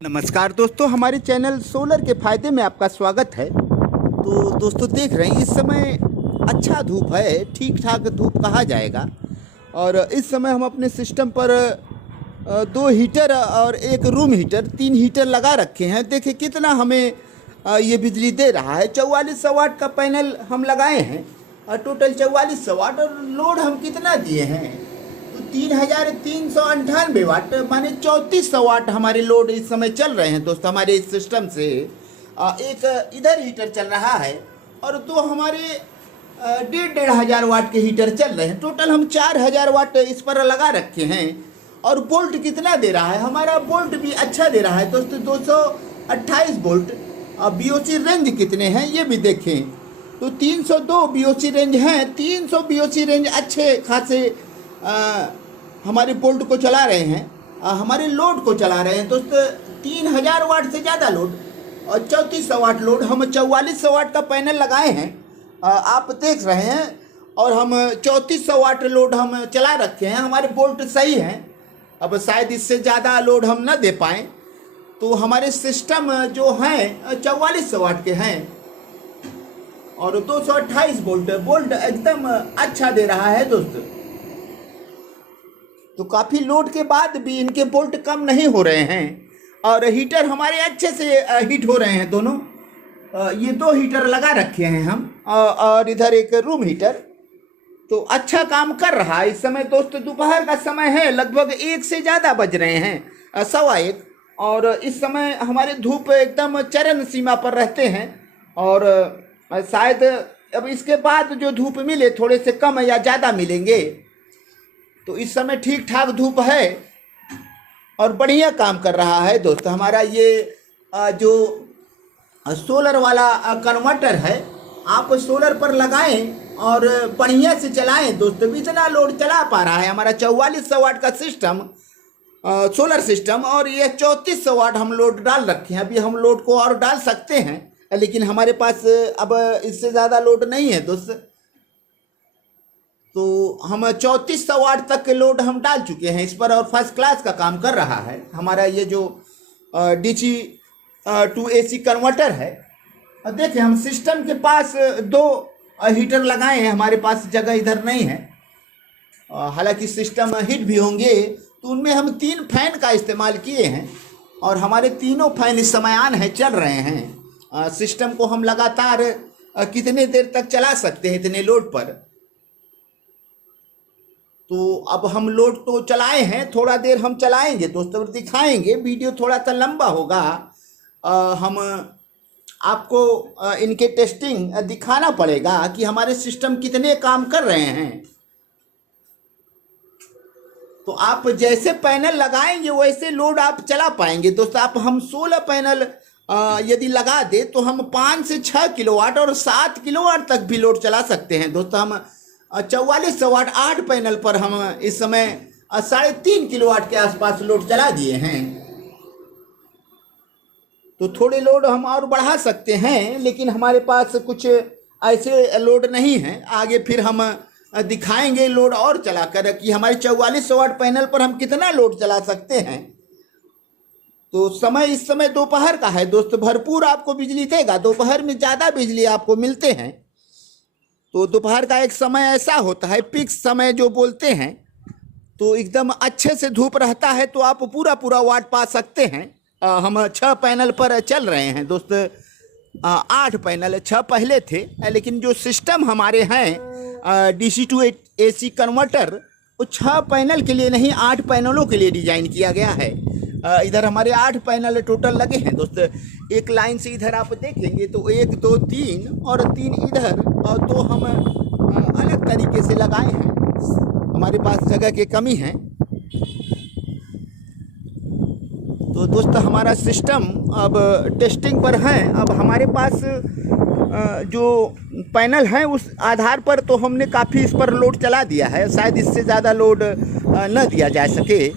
नमस्कार दोस्तों, हमारे चैनल सोलर के फायदे में आपका स्वागत है। तो दोस्तों देख रहे हैं इस समय अच्छा धूप है, ठीक ठाक धूप कहा जाएगा। और इस समय हम अपने सिस्टम पर दो हीटर और एक रूम हीटर, 3 हीटर लगा रखे हैं। देखिए कितना हमें ये बिजली दे रहा है। 4400 वाट का पैनल हम लगाए हैं और टोटल 4400 वाट। और लोड हम कितना दिए हैं तो 3398 वाट, माने 3400 वाट हमारे लोड इस समय चल रहे हैं दोस्तों हमारे इस सिस्टम से। एक इधर हीटर चल रहा है और दो हमारे 1500 वाट के हीटर चल रहे हैं। टोटल हम 4000 वाट इस पर लगा रखे हैं। और बोल्ट कितना दे रहा है, हमारा बोल्ट भी अच्छा दे रहा है दोस्तों, 228 बोल्ट। बीओसी रेंज कितने हैं ये भी देखें तो 302 बीओसी रेंज हैं। 300 बीओसी रेंज अच्छे खासे हमारे बोल्ट को चला रहे हैं, हमारे लोड को चला रहे हैं दोस्तों। 3000 वाट से ज़्यादा लोड और 3400 वाट लोड। हम 4400 वाट का पैनल लगाए हैं, आप देख रहे हैं। और हम 3400 वाट लोड हम चला रखे हैं, हमारे बोल्ट सही हैं। अब शायद इससे ज़्यादा लोड हम ना दे पाएँ, तो हमारे सिस्टम जो हैं 4400 वाट के हैं और 228 बोल्ट एकदम अच्छा दे रहा है दोस्तों। तो काफ़ी लोड के बाद भी इनके बोल्ट कम नहीं हो रहे हैं और हीटर हमारे अच्छे से हीट हो रहे हैं दोनों। ये 2 हीटर लगा रखे हैं हम और इधर एक रूम हीटर, तो अच्छा काम कर रहा है इस समय दोस्तों। दोपहर का समय है, लगभग 1 से ज़्यादा बज रहे हैं, 1:15। और इस समय हमारे धूप एकदम चरम सीमा पर रहते हैं और शायद अब इसके बाद जो धूप मिले थोड़े से कम या ज़्यादा मिलेंगे। तो इस समय ठीक ठाक धूप है और बढ़िया काम कर रहा है दोस्तों हमारा ये जो सोलर वाला कन्वर्टर है। आप सोलर पर लगाएं और बढ़िया से चलाएं दोस्तों। इतना लोड चला पा रहा है हमारा 4400 वाट का सिस्टम, सोलर सिस्टम। और ये 3400 वाट हम लोड डाल रखे हैं। अभी हम लोड को और डाल सकते हैं, लेकिन हमारे पास अब इससे ज़्यादा लोड नहीं है दोस्त। तो हम 3400 वाट तक के लोड हम डाल चुके हैं इस पर और फर्स्ट क्लास का काम कर रहा है हमारा ये जो DC टू AC कन्वर्टर है। देखिए हम सिस्टम के पास 2 हीटर लगाए हैं, हमारे पास जगह इधर नहीं है। हालांकि सिस्टम हीट भी होंगे तो उनमें हम 3 फैन का इस्तेमाल किए हैं और हमारे तीनों फैन इस समय ऑन है, चल रहे हैं। सिस्टम को हम लगातार कितने देर तक चला सकते हैं इतने लोड पर। तो अब हम लोड तो चलाए हैं, थोड़ा देर हम चलाएंगे दोस्तों, दिखाएंगे। वीडियो थोड़ा सा लंबा होगा, हम आपको इनके टेस्टिंग दिखाना पड़ेगा कि हमारे सिस्टम कितने काम कर रहे हैं। तो आप जैसे पैनल लगाएंगे वैसे लोड आप चला पाएंगे दोस्तों। आप हम 16 पैनल यदि लगा दे तो हम 5 से 6 किलोवाट और 7 किलोवाट तक भी लोड चला सकते हैं दोस्तों। हम 4400 वाट 8 पैनल पर हम इस समय 3.5 किलोवाट के आसपास लोड चला दिए हैं। तो थोड़े लोड हम और बढ़ा सकते हैं, लेकिन हमारे पास कुछ ऐसे लोड नहीं है। आगे फिर हम दिखाएंगे लोड और चलाकर कि हमारे 4400 वाट पैनल पर हम कितना लोड चला सकते हैं। तो समय इस समय दोपहर का है दोस्तों, भरपूर आपको बिजली देगा। दोपहर में ज़्यादा बिजली आपको मिलते हैं। तो दोपहर का एक समय ऐसा होता है, पीक समय जो बोलते हैं, तो एकदम अच्छे से धूप रहता है तो आप पूरा वाट पा सकते हैं। हम 6 पैनल पर चल रहे हैं दोस्त। 8 पैनल, 6 पहले थे, लेकिन जो सिस्टम हमारे हैं DC टू AC कन्वर्टर, वो 6 पैनल के लिए नहीं 8 पैनलों के लिए डिजाइन किया गया है। इधर हमारे 8 पैनल टोटल लगे हैं दोस्त। एक लाइन से इधर आप देखेंगे तो 1 2 3 और 3 इधर और 2 हम अलग तरीके से लगाए हैं, हमारे पास जगह की कमी है। तो दोस्त हमारा सिस्टम अब टेस्टिंग पर है। अब हमारे पास जो पैनल हैं उस आधार पर तो हमने काफ़ी इस पर लोड चला दिया है। शायद इससे ज़्यादा लोड न दिया जा सके,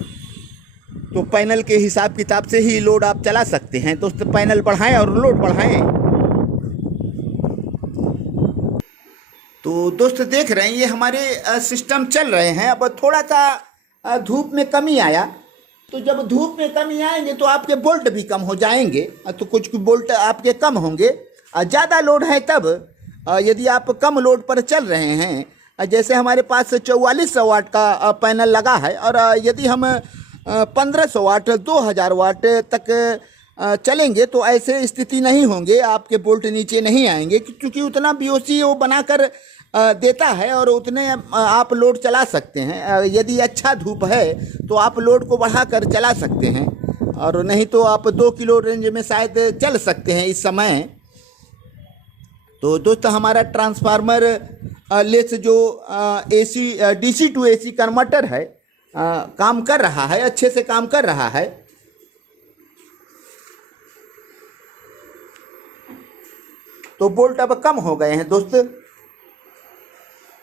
तो पैनल के हिसाब किताब से ही लोड आप चला सकते हैं दोस्त। पैनल बढ़ाएं और लोड बढ़ाएं। तो दोस्त देख रहे हैं ये हमारे सिस्टम चल रहे हैं। अब थोड़ा सा धूप में कमी आया तो जब धूप में कमी आएंगे तो आपके बोल्ट भी कम हो जाएंगे, तो कुछ बोल्ट आपके कम होंगे। ज़्यादा लोड है तब यदि आप कम लोड पर चल रहे हैं, जैसे हमारे पास 4400 वाट का पैनल लगा है, और यदि हम 1500 वाट 2000 वाट तक चलेंगे तो ऐसे स्थिति नहीं होंगे, आपके बोल्ट नीचे नहीं आएंगे, क्योंकि उतना बीओसी वो बनाकर देता है और उतने आप लोड चला सकते हैं। यदि अच्छा धूप है तो आप लोड को बढ़ाकर चला सकते हैं, और नहीं तो आप 2 किलो रेंज में शायद चल सकते हैं इस समय। तो दोस्तों हमारा ट्रांसफार्मर लेस जो AC DC to AC converter है काम कर रहा है, अच्छे से काम कर रहा है। तो बोल्ट अब कम हो गए हैं दोस्त।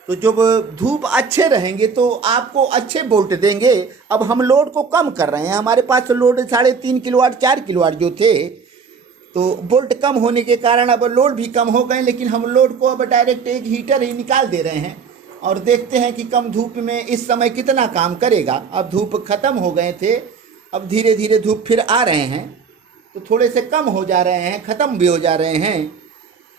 तो जब धूप अच्छे रहेंगे तो आपको अच्छे बोल्ट देंगे। अब हम लोड को कम कर रहे हैं, हमारे पास लोड 3.5 किलोवाट 4 किलोवाट जो थे, तो बोल्ट कम होने के कारण अब लोड भी कम हो गए, लेकिन हम लोड को अब डायरेक्ट एक हीटर ही निकाल दे रहे हैं और देखते हैं कि कम धूप में इस समय कितना काम करेगा। अब धूप ख़त्म हो गए थे, अब धीरे धीरे धूप फिर आ रहे हैं, तो थोड़े से कम हो जा रहे हैं, ख़त्म भी हो जा रहे हैं।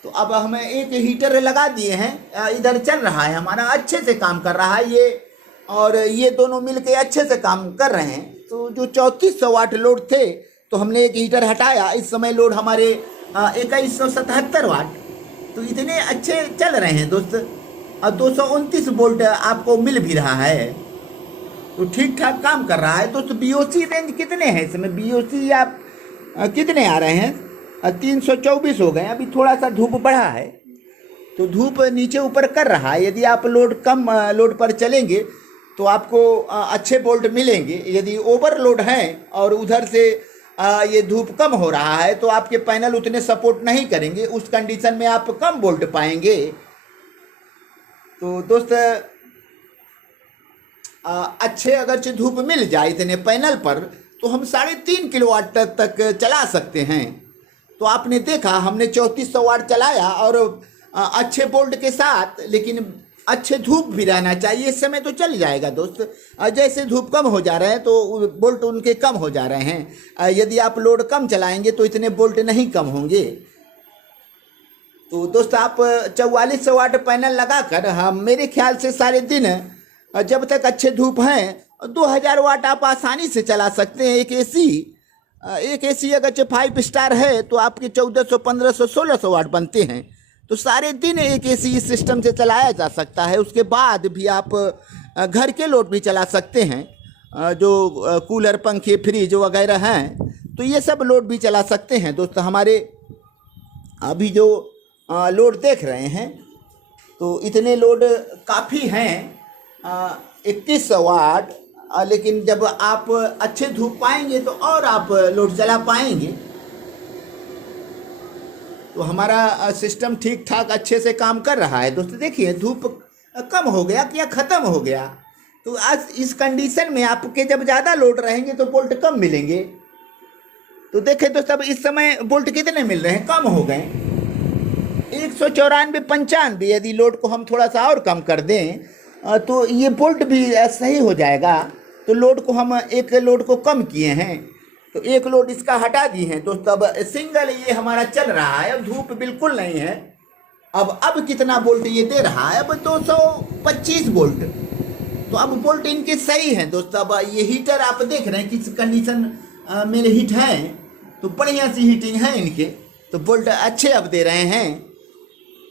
तो अब हमें एक हीटर लगा दिए हैं, इधर चल रहा है हमारा, अच्छे से काम कर रहा है ये, और ये दोनों मिलके अच्छे से काम कर रहे हैं। तो जो 3400 वाट लोड थे तो हमने एक हीटर हटाया, इस समय लोड हमारे 2177 वाट, तो इतने अच्छे चल रहे हैं दोस्त। और 229 वोल्ट आपको मिल भी रहा है, तो ठीक ठाक काम कर रहा है दोस्त। बीओसी रेंज कितने हैं इसमें, बीओसी आप कितने आ रहे हैं, 324 हो गए। अभी थोड़ा सा धूप बढ़ा है तो धूप नीचे ऊपर कर रहा है। यदि आप लोड कम लोड पर चलेंगे तो आपको अच्छे बोल्ट मिलेंगे। यदि ओवरलोड है और उधर से ये धूप कम हो रहा है तो आपके पैनल उतने सपोर्ट नहीं करेंगे, उस कंडीशन में आप कम बोल्ट पाएंगे। तो दोस्त अच्छे अगर धूप मिल जाए इतने पैनल पर तो हम 3.5 किलोवाट तक चला सकते हैं। तो आपने देखा हमने 3400 वाट चलाया और अच्छे बोल्ट के साथ, लेकिन अच्छे धूप भी रहना चाहिए, इस समय तो चल जाएगा दोस्त। जैसे धूप कम हो जा रहे हैं तो बोल्ट उनके कम हो जा रहे हैं। यदि आप लोड कम चलाएंगे तो इतने बोल्ट नहीं कम होंगे। तो दोस्त आप 4400 वाट पैनल लगाकर हम मेरे ख्याल से सारे दिन जब तक अच्छे धूप हैं 2000 वाट आप आसानी से चला सकते हैं। एक एसी अगर 5 स्टार है तो आपके 1400 1500 1600 वाट बनते हैं। तो सारे दिन एक एसी इस सिस्टम से चलाया जा सकता है। उसके बाद भी आप घर के लोड भी चला सकते हैं, जो कूलर पंखे फ्रिज वगैरह हैं, तो ये सब लोड भी चला सकते हैं दोस्त। हमारे अभी जो लोड देख रहे हैं तो इतने लोड काफ़ी हैं, 2100 वाट। लेकिन जब आप अच्छे धूप पाएंगे तो और आप लोड चला पाएंगे। तो हमारा सिस्टम ठीक ठाक अच्छे से काम कर रहा है दोस्तों। देखिए धूप कम हो गया या ख़त्म हो गया, तो आज इस कंडीशन में आपके जब ज़्यादा लोड रहेंगे तो बोल्ट कम मिलेंगे। तो देखें दोस्तों अब इस समय बोल्ट कितने मिल रहे हैं, कम हो गए 194 95। यदि लोड को हम थोड़ा सा और कम कर दें तो ये बोल्ट भी सही हो जाएगा। तो लोड को हम एक लोड को कम किए हैं, तो एक लोड इसका हटा दिए हैं दोस्तों। अब सिंगल ये हमारा चल रहा है, अब धूप बिल्कुल नहीं है। अब कितना वोल्ट ये दे रहा है, अब 225 वोल्ट। तो अब वोल्ट इनके सही हैं दोस्तों। अब ये हीटर आप देख रहे हैं किस कंडीशन में हीट है, तो बढ़िया सी हीटिंग है इनके, तो वोल्ट अच्छे अब दे रहे हैं।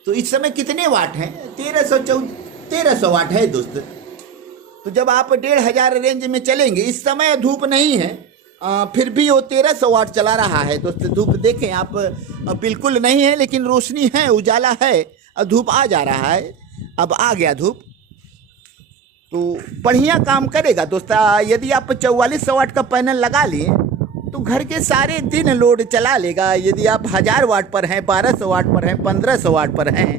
तो इस समय कितने वाट हैं, 1300 वाट है दोस्त। तो जब आप 1500 रेंज में चलेंगे, इस समय धूप नहीं है, फिर भी वो 1300 वाट चला रहा है दोस्त। धूप देखें आप बिल्कुल नहीं है, लेकिन रोशनी है, उजाला है, धूप आ जा रहा है। अब आ गया धूप, तो बढ़िया काम करेगा दोस्त। यदि आप 4400 वाट का पैनल लगा लिए तो घर के सारे दिन लोड चला लेगा। यदि आप 1000 वाट पर हैं, 1200 वाट पर हैं, 1500 वाट पर हैं,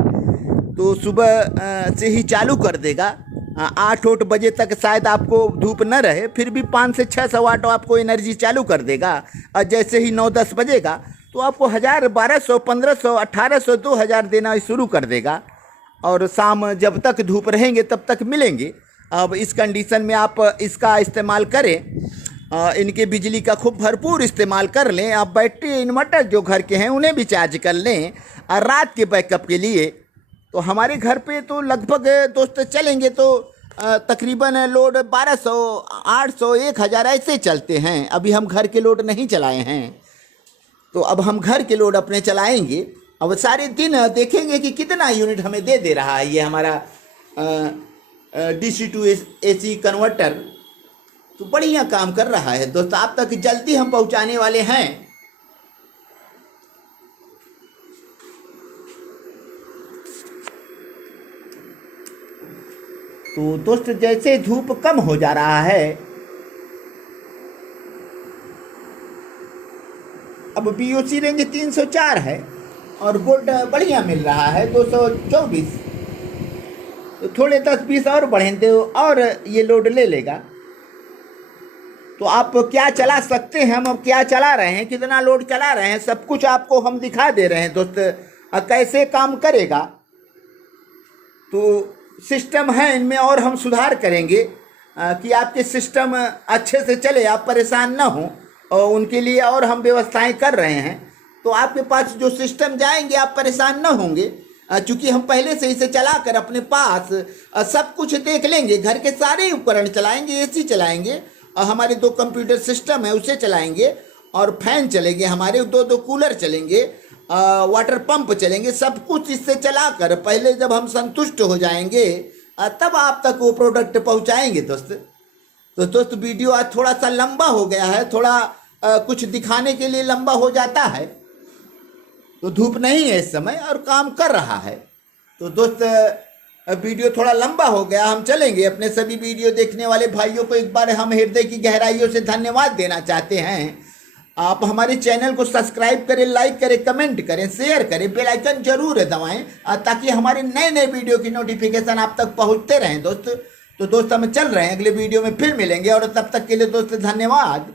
तो सुबह से ही चालू कर देगा। 8 बजे तक शायद आपको धूप न रहे, फिर भी 500 से 600 वाट आपको एनर्जी चालू कर देगा। और जैसे ही 9-10 बजेगा तो आपको 1000 1200 1500 1800 2000 देना शुरू कर देगा। और शाम जब तक धूप रहेंगे तब तक मिलेंगे। अब इस कंडीशन में आप इसका इस्तेमाल करें इनके बिजली का खूब भरपूर इस्तेमाल कर लें। आप बैटरी इन्वर्टर जो घर के हैं उन्हें भी चार्ज कर लें और रात के बैकअप के लिए। तो हमारे घर पे तो लगभग दोस्त चलेंगे तो तकरीबन लोड 1200, 800, 1000 ऐसे चलते हैं। अभी हम घर के लोड नहीं चलाए हैं, तो अब हम घर के लोड अपने चलाएंगे। अब सारे दिन देखेंगे कि कितना यूनिट हमें दे रहा है ये हमारा DC to AC कन्वर्टर। तो बढ़िया काम कर रहा है दोस्त, आप तक जल्दी हम पहुंचाने वाले हैं। तो दोस्त जैसे धूप कम हो जा रहा है, अब BOC रेंज 304 है और वोल्ट बढ़िया मिल रहा है 224। तो थोड़े 10-20 और बढ़ें तो और ये लोड ले लेगा। तो आप क्या चला सकते हैं, हम अब क्या चला रहे हैं, कितना लोड चला रहे हैं, सब कुछ आपको हम दिखा दे रहे हैं दोस्त। कैसे काम करेगा, तो सिस्टम है इनमें और हम सुधार करेंगे कि आपके सिस्टम अच्छे से चले, आप परेशान ना हो, और उनके लिए और हम व्यवस्थाएं कर रहे हैं। तो आपके पास जो सिस्टम जाएंगे आप परेशान ना होंगे, चूँकि हम पहले से इसे चलाकर अपने पास सब कुछ देख लेंगे। घर के सारे उपकरण चलाएंगे, AC चलाएंगे, और हमारे 2 कंप्यूटर सिस्टम है उसे चलाएंगे, और फैन चलेंगे, हमारे 2 कूलर चलेंगे, वाटर पंप चलेंगे। सब कुछ इससे चलाकर पहले जब हम संतुष्ट हो जाएंगे तब आप तक वो प्रोडक्ट पहुंचाएंगे दोस्त। तो दोस्त वीडियो आज थोड़ा सा लंबा हो गया है, थोड़ा कुछ दिखाने के लिए लंबा हो जाता है। तो धूप नहीं है इस समय और काम कर रहा है। तो दोस्त वीडियो थोड़ा लंबा हो गया, हम चलेंगे। अपने सभी वीडियो देखने वाले भाइयों को एक बार हम हृदय की गहराइयों से धन्यवाद देना चाहते हैं। आप हमारे चैनल को सब्सक्राइब करें, लाइक करें, कमेंट करें, शेयर करें, बेल आइकन जरूर दबाएं ताकि हमारे नए नए वीडियो की नोटिफिकेशन आप तक पहुंचते रहें दोस्त। तो दोस्त हम चल रहे हैं, अगले वीडियो में फिर मिलेंगे, और तब तक के लिए दोस्त धन्यवाद।